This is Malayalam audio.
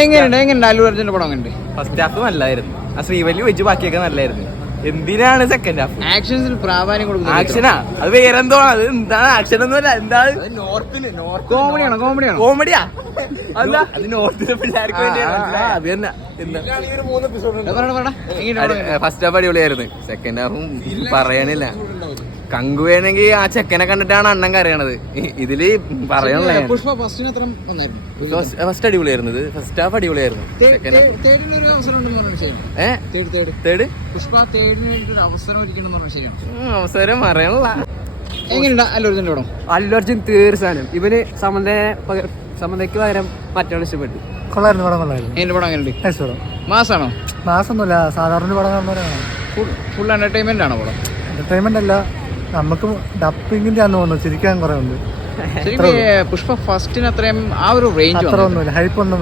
എങ്ങനെയുണ്ട് അല്ലു അർജുന്റെ പടം? എങ്ങനെയുണ്ട്? ഫസ്റ്റ് ഹാഫ് നല്ലായിരുന്നു. ആ ശ്രീവല്ലി വെച്ച് ബാക്കിയൊക്കെ നല്ലായിരുന്നു. എന്തിനാണ് സെക്കൻഡ് ഹാഫ്? ആക്ഷൻസിന് പ്രാധാന്യം കൊടുക്കുന്നത്. ആക്ഷനാ? അത് വേറെന്തോ. അത് എന്താണ് ആക്ഷൻ ഒന്നുമല്ല. എന്താണ് കോമഡിയാ? അതെന്താ? അത് നോർത്തിലെ പിള്ളേർക്ക് വേണ്ടിയാണ്. അത് തന്നെ. ഫസ്റ്റ് ഹാഫ് അടിപൊളിയായിരുന്നു. സെക്കൻഡ് ഹാഫും പറയണില്ല. കങ്കുവേണെങ്കിൽ ആ ചെക്കനെ കണ്ടിട്ടാണ് അണ്ണൻ കരയണത്. ഇതില് പറയണല്ലേ. ഫസ്റ്റ് അടിപൊളിയായിരുന്നു. ഇത് ഫസ്റ്റ് ഹാഫ് അടിപൊളിയായിരുന്നു. അവസരം പറയണല്ല. എങ്ങനെയുണ്ട് അല്ലു അർജുന്റെ പടം? അല്ലു അർജുൻ തീർച്ചയായും ഇവന് സമന്തയ്ക്ക് പകരം മറ്റൊരു ഇഷ്ടപ്പെട്ടു. കൊള്ളായിരുന്നു പടം. കൊള്ളായിരുന്നു. എന്റെ പടം എങ്ങനെയുണ്ട്? മാസാണോ? മാസൊന്നുമില്ല, സാധാരണ പടം. ഫുൾ എന്റർടൈൻമെന്റ് ആണോ പടം? എന്റർടൈൻമെന്റ് അല്ല, നമുക്ക് ഡപ്പിങ്ങിന്റെ ആണെന്ന് തോന്നുന്നു. ചിരിക്കാൻ കുറെ ഉണ്ട്. പുഷ്പ ഫസ്റ്റിന് അത്രയും ആ ഒരു റേഞ്ച് അത്ര ഒന്നുമില്ല, ഹൈപ്പ് ഒന്നും